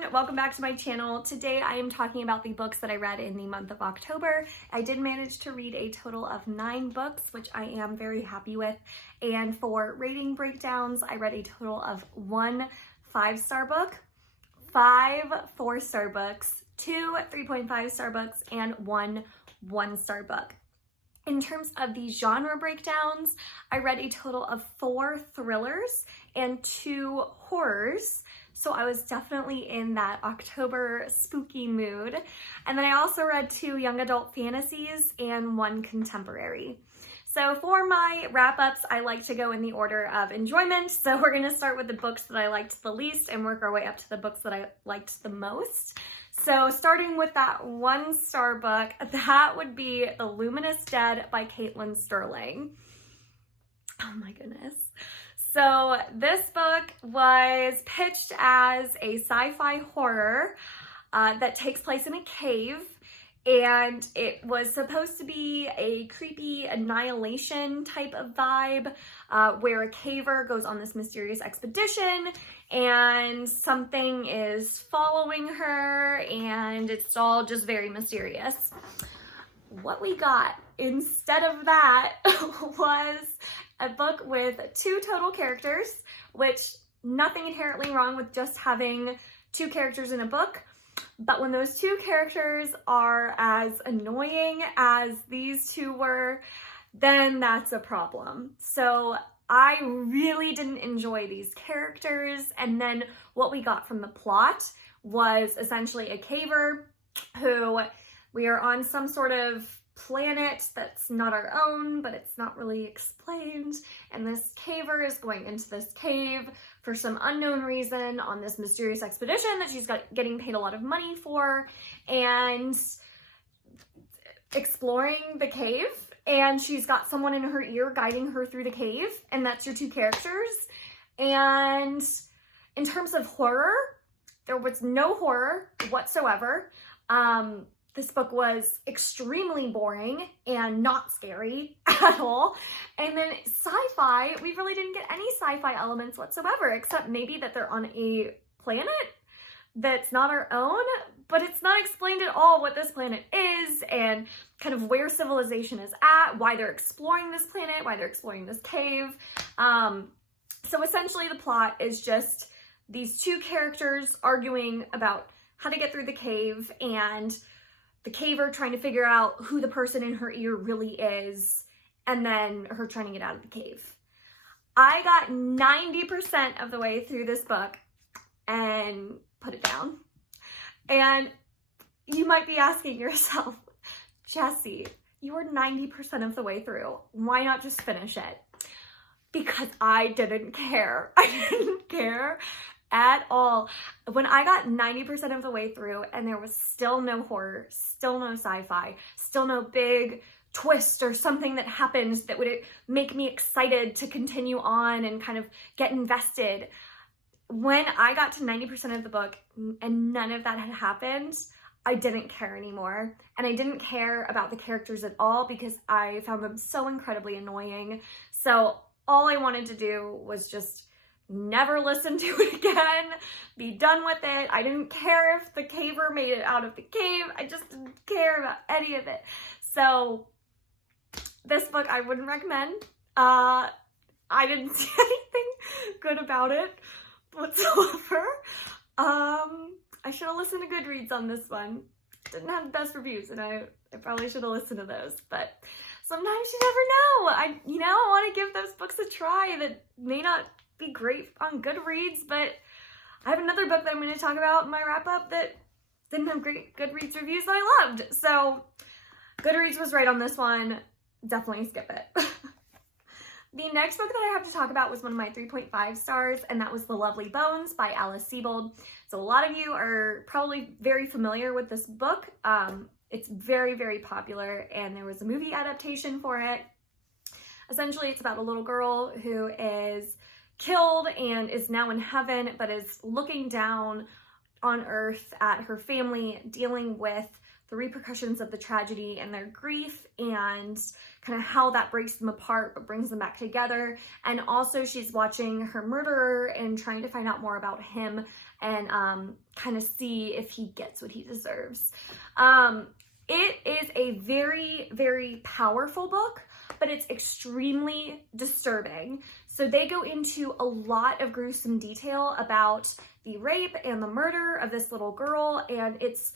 everyone, welcome back to my channel. Today I am talking about the books that I read in the month of October. I did manage to read a total of 9 books, which I am very happy with. And for rating breakdowns, I read a total of 1 5-star book, 5 4-star books, 2 3.5-star books, and 1 1-star book. In terms of the genre breakdowns, I read a total of 4 thrillers and 2 horrors. So I was definitely in that October spooky mood. And then I also read 2 young adult fantasies and 1 contemporary. So for my wrap-ups, I like to go in the order of enjoyment. So we're going to start with the books that I liked the least and work our way up to the books that I liked the most. So starting with that 1-star book, that would be The Luminous Dead by Caitlin Sterling. Oh my goodness. So this book was pitched as a sci-fi horror that takes place in a cave, and it was supposed to be a creepy annihilation type of vibe where a caver goes on this mysterious expedition and something is following her and it's all just very mysterious. What we got instead of that was a book with 2 total characters, which nothing inherently wrong with just having 2 characters in a book. But when those 2 characters are as annoying as these 2 were, then that's a problem. So I really didn't enjoy these characters. And then what we got from the plot was essentially a caver who we are on some sort of planet that's not our own, but it's not really explained. And this caver is going into this cave for some unknown reason on this mysterious expedition that she's getting paid a lot of money for, and exploring the cave. And she's got someone in her ear guiding her through the cave, and that's your 2 characters. And in terms of horror, there was no horror whatsoever. This book was extremely boring and not scary at all. And then sci-fi, we really didn't get any sci-fi elements whatsoever, except maybe that they're on a planet that's not our own, but it's not explained at all what this planet is and kind of where civilization is at, why they're exploring this planet, why they're exploring this cave. So essentially the plot is just these 2 characters arguing about how to get through the cave, and the caver trying to figure out who the person in her ear really is, and then her trying to get out of the cave. I got 90% of the way through this book and put it down. And you might be asking yourself, Jessie, you were 90% of the way through. Why not just finish it? Because I didn't care. I didn't care at all. When I got 90% of the way through and there was still no horror, still no sci-fi, still no big twist or something that happened that would make me excited to continue on and kind of get invested. When I got to 90% of the book and none of that had happened, I didn't care anymore. And I didn't care about the characters at all because I found them so incredibly annoying. So all I wanted to do was just never listen to it again, be done with it. I didn't care if the caver made it out of the cave. I just didn't care about any of it. So this book I wouldn't recommend. I didn't see anything good about it whatsoever. I should have listened to Goodreads on this one. Didn't have the best reviews, and I probably should have listened to those, but sometimes you never know. I want to give those books a try that may not be great on Goodreads, but I have another book that I'm going to talk about in my wrap-up that didn't have great Goodreads reviews that I loved. So Goodreads was right on this one. Definitely skip it. The next book that I have to talk about was one of my 3.5 stars, and that was The Lovely Bones by Alice Sebold. So a lot of you are probably very familiar with this book. It's very, very popular, and there was a movie adaptation for it. Essentially, it's about a little girl who is killed and is now in heaven, but is looking down on earth at her family, dealing with the repercussions of the tragedy and their grief and kind of how that breaks them apart but brings them back together. And also she's watching her murderer and trying to find out more about him and kind kind of see if he gets what he deserves. It is a very, very powerful book, but it's extremely disturbing. So they go into a lot of gruesome detail about the rape and the murder of this little girl, and it's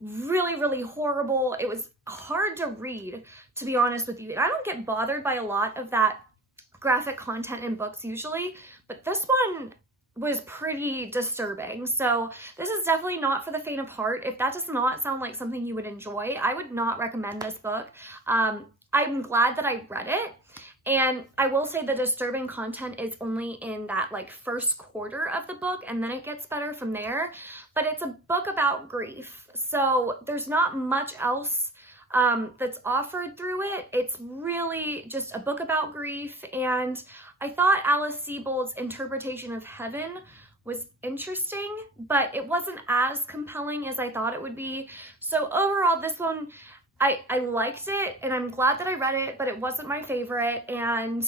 really, really horrible. It was hard to read, to be honest with you. And I don't get bothered by a lot of that graphic content in books usually, but this one was pretty disturbing. So this is definitely not for the faint of heart. If that does not sound like something you would enjoy, I would not recommend this book. I'm glad that I read it. And I will say the disturbing content is only in that like first quarter of the book, and then it gets better from there. But it's a book about grief. So there's not much else that's offered through it. It's really just a book about grief. And I thought Alice Sebold's interpretation of heaven was interesting, but it wasn't as compelling as I thought it would be. So overall, this one, I liked it, and I'm glad that I read it, but it wasn't my favorite, and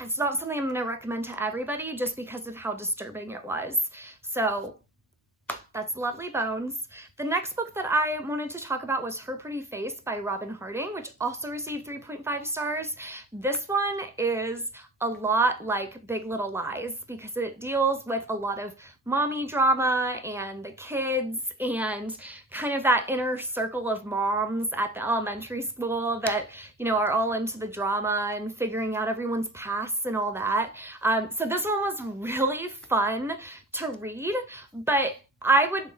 it's not something I'm going to recommend to everybody just because of how disturbing it was. So that's Lovely Bones. The next book that I wanted to talk about was Her Pretty Face by Robin Harding, which also received 3.5 stars. This one is a lot like Big Little Lies because it deals with a lot of mommy drama and the kids and kind of that inner circle of moms at the elementary school that, you know, are all into the drama and figuring out everyone's pasts and all that. So this one was really fun to read, but I would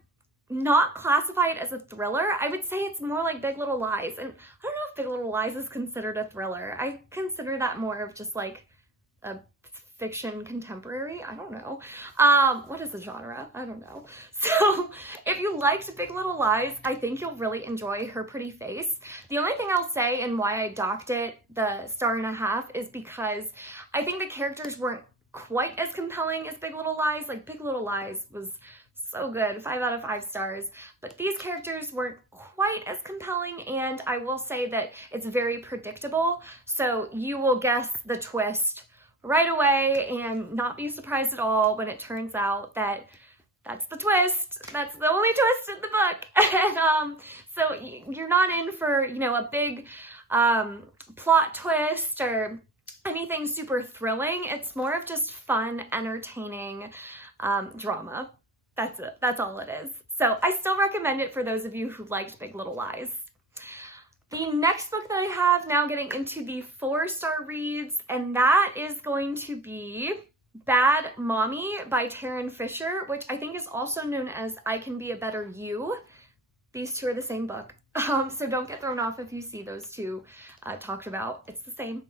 not classify it as a thriller. I would say it's more like Big Little Lies. And I don't know if Big Little Lies is considered a thriller. I consider that more of just like a fiction contemporary. I don't know. What is the genre? I don't know. So if you liked Big Little Lies, I think you'll really enjoy Her Pretty Face. The only thing I'll say and why I docked it the 1.5 is because I think the characters weren't quite as compelling as Big Little Lies. Like Big Little Lies was so good, 5 out of 5 stars, but these characters weren't quite as compelling, and I will say that it's very predictable, so you will guess the twist right away and not be surprised at all when it turns out that that's the twist. That's the only twist in the book. And so you're not in for, you know, a big plot twist or anything super thrilling. It's more of just fun, entertaining drama. That's it. That's all it is. So I still recommend it for those of you who liked Big Little Lies. The next book that I have, now getting into the 4-star reads, and that is going to be Bad Mommy by Taryn Fisher, which I think is also known as I Can Be a Better You. These two are the same book. So don't get thrown off if you see those two talked about. It's the same.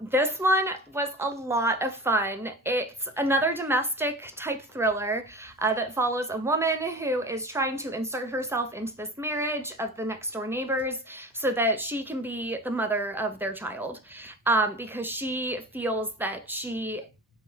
This one was a lot of fun. It's another domestic type thriller that follows a woman who is trying to insert herself into this marriage of the next door neighbors so that she can be the mother of their child, because she feels that she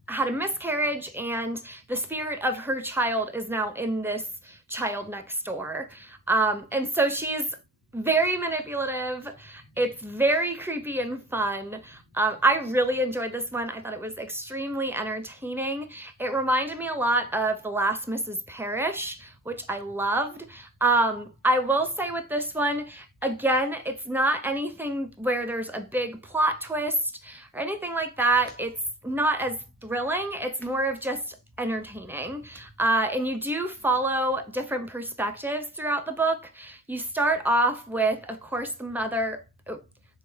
had a miscarriage and the spirit of her child is now in this child next door. And so she's very manipulative. It's very creepy and fun. I really enjoyed this one. I thought it was extremely entertaining. It reminded me a lot of The Last Mrs. Parrish, which I loved. I will say with this one, again, it's not anything where there's a big plot twist or anything like that. It's not as thrilling. It's more of just entertaining. And you do follow different perspectives throughout the book. You start off with, of course, the mother,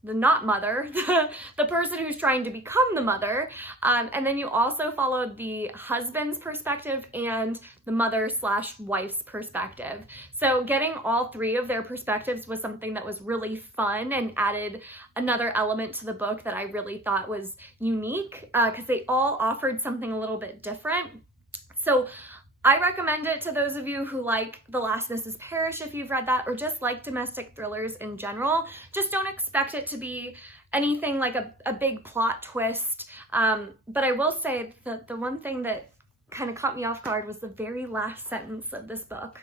the person who's trying to become the mother. And then you also follow the husband's perspective and the mother/wife's perspective. So getting all three of their perspectives was something that was really fun and added another element to the book that I really thought was unique, because they all offered something a little bit different. So I recommend it to those of you who like The Last Mrs. Parrish if you've read that, or just like domestic thrillers in general. Just don't expect it to be anything like a big plot twist. But I will say that the one thing that kind of caught me off guard was the very last sentence of this book.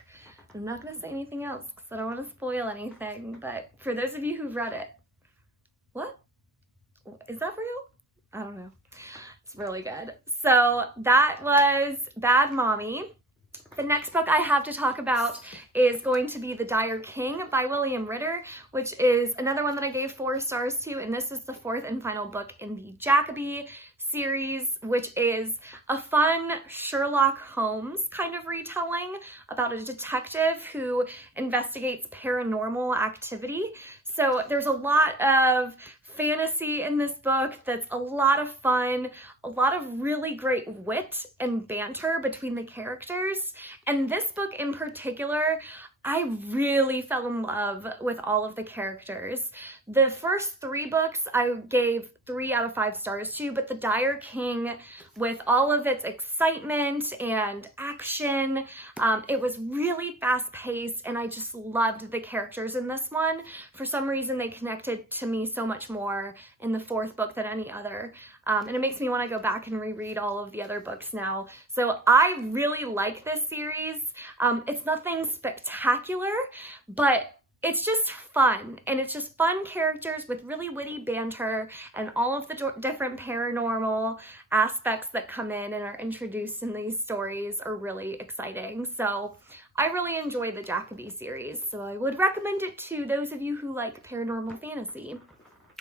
I'm not going to say anything else because I don't want to spoil anything, but for those of you who've read it, what? Is that real? I don't know. It's really good. So that was Bad Mommy. The next book I have to talk about is going to be The Dire King by William Ritter, which is another one that I gave 4 stars to, and this is the 4th and final book in the Jacoby series, which is a fun Sherlock Holmes kind of retelling about a detective who investigates paranormal activity. So there's a lot of fantasy in this book that's a lot of fun, a lot of really great wit and banter between the characters. And this book in particular, I really fell in love with all of the characters. The first 3 books I gave 3 out of 5 stars to, but The Dire King, with all of its excitement and action, it was really fast-paced, and I just loved the characters in this one. For some reason, they connected to me so much more in the 4th book than any other. And it makes me want to go back and reread all of the other books now. So I really like this series. It's nothing spectacular, but it's just fun, and it's just fun characters with really witty banter, and all of the different paranormal aspects that come in and are introduced in these stories are really exciting. So I really enjoy the Jacoby series, so I would recommend it to those of you who like paranormal fantasy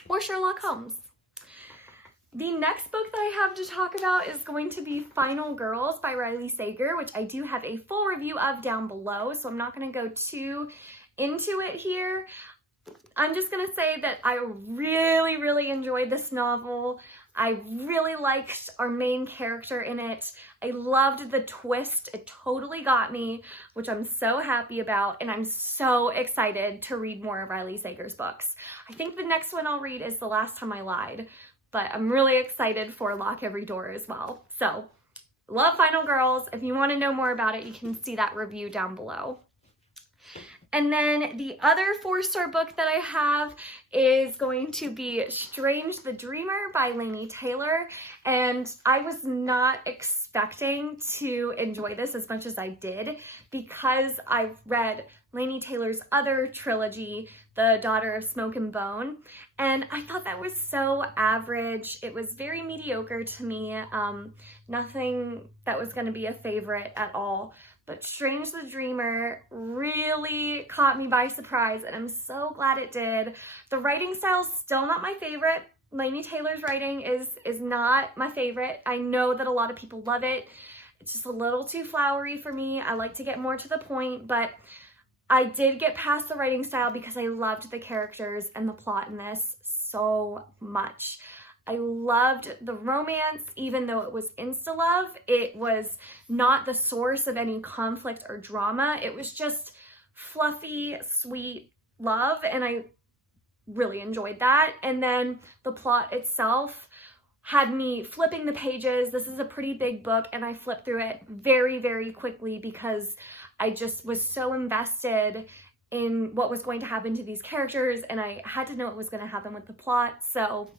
or Sherlock Holmes. The next book that I have to talk about is going to be Final Girls by Riley Sager, which I do have a full review of down below, so I'm not going to go too into it here. I'm just going to say that I really enjoyed this novel. I really liked our main character in it. I loved the twist. It totally got me, which I'm so happy about, and I'm so excited to read more of Riley Sager's books. I think the next one I'll read is The Last Time I Lied, but I'm really excited for Lock Every Door as well. So, love Final Girls. If you want to know more about it, you can see that review down below. And then the other 4-star book that I have is going to be Strange the Dreamer by Laini Taylor. And I was not expecting to enjoy this as much as I did, because I've read Laini Taylor's other trilogy, The Daughter of Smoke and Bone, and I thought that was so average. It was very mediocre to me. Nothing that was going to be a favorite at all. But Strange the Dreamer really caught me by surprise, and I'm so glad it did. The writing style's still not my favorite. Laini Taylor's writing is not my favorite. I know that a lot of people love it. It's just a little too flowery for me. I like to get more to the point, but I did get past the writing style because I loved the characters and the plot in this so much. I loved the romance, even though it was insta-love. It was not the source of any conflict or drama. It was just fluffy, sweet love, and I really enjoyed that. And then the plot itself had me flipping the pages. This is a pretty big book, and I flipped through it very quickly because I just was so invested in what was going to happen to these characters, and I had to know what was going to happen with the plot. So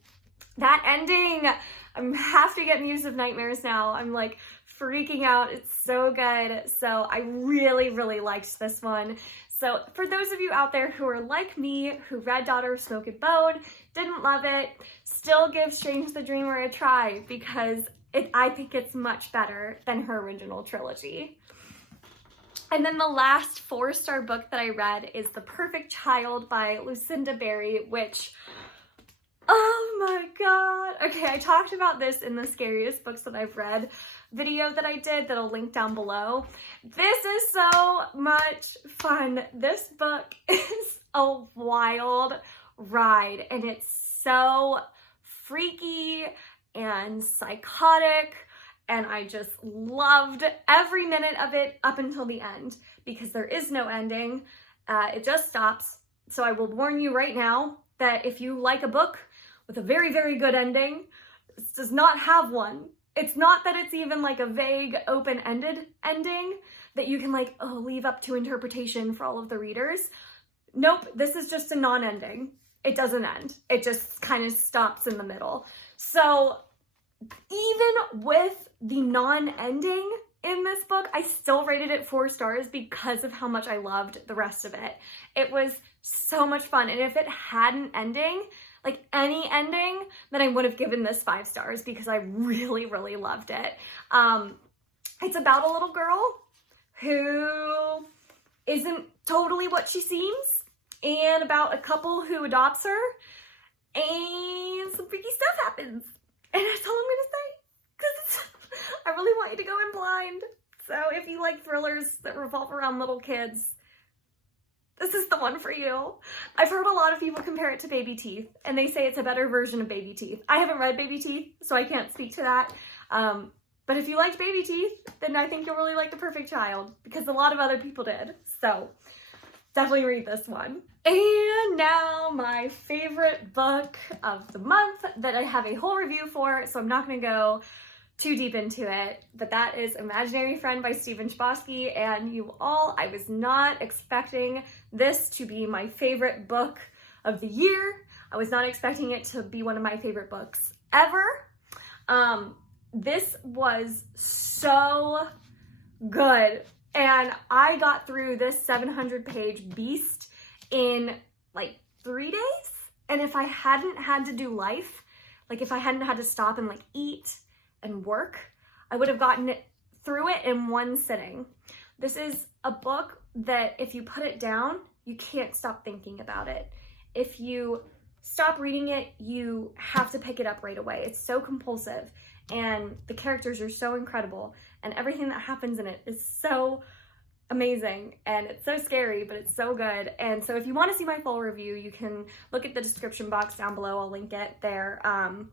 that ending, I have to get Muse of Nightmares now. I'm like freaking out. It's so good. So I really liked this one. So for those of you out there who are like me, who read Daughter of Smoke and Bone, didn't love it, still give Strange the Dreamer a try, because I think it's much better than her original trilogy. And then the last 4-star book that I read is The Perfect Child by Lucinda Berry, which, oh my god. Okay, I talked about this in the Scariest Books That I've Read video that I did that I'll link down below. This is so much fun. This book is a wild ride, and it's so freaky and psychotic, and I just loved every minute of it up until the end, because there is no ending. It just stops. So I will warn you right now that if you like a book with a very good ending, this does not have one. It's not that it's even like a vague, open-ended ending that you can like, oh, leave up to interpretation for all of the readers. Nope, this is just a non-ending. It doesn't end. It just kind of stops in the middle. So even with the non-ending in this book, I still rated it 4 stars because of how much I loved the rest of it. It was so much fun. And if it had an ending, like any ending, then I would have given this 5 stars because I really loved it. It's about a little girl who isn't totally what she seems, and about a couple who adopts her, and some freaky stuff happens. And that's all I'm gonna say, because I really want you to go in blind. So if you like thrillers that revolve around little kids, this is the one for you. I've heard a lot of people compare it to Baby Teeth, and they say it's a better version of Baby Teeth. I haven't read Baby Teeth, so I can't speak to that. But if you liked Baby Teeth, then I think you'll really like The Perfect Child, because a lot of other people did. So definitely read this one. And now my favorite book of the month that I have a whole review for, so I'm not going to go too deep into it, but that is Imaginary Friend by Stephen Chbosky. And you all, I was not expecting this to be my favorite book of the year. I was not expecting it to be one of my favorite books ever. This was so good. And I got through this 700-page beast in like 3 days. And if I hadn't had to do life, like if I hadn't had to stop and like eat and work, I would have gotten through it in one sitting. This is a book that if you put it down, you can't stop thinking about it. If you stop reading it, you have to pick it up right away. It's so compulsive, and the characters are so incredible, and everything that happens in it is so amazing, and it's so scary, but it's so good. And so if you want to see my full review, you can look at the description box down below. I'll link it there. And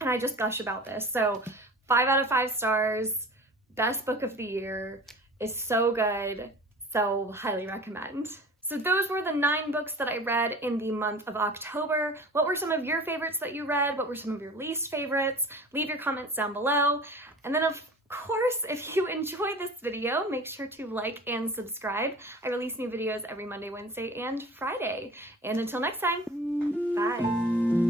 I just gush about this. So 5 out of 5 stars, best book of the year, is so good, so highly recommend. So those were the 9 books that I read in the month of October. What were some of your favorites that you read? What were some of your least favorites? Leave your comments down below. And then of course, if you enjoy this video, make sure to like and subscribe. I release new videos every Monday, Wednesday, and Friday. And until next time, bye.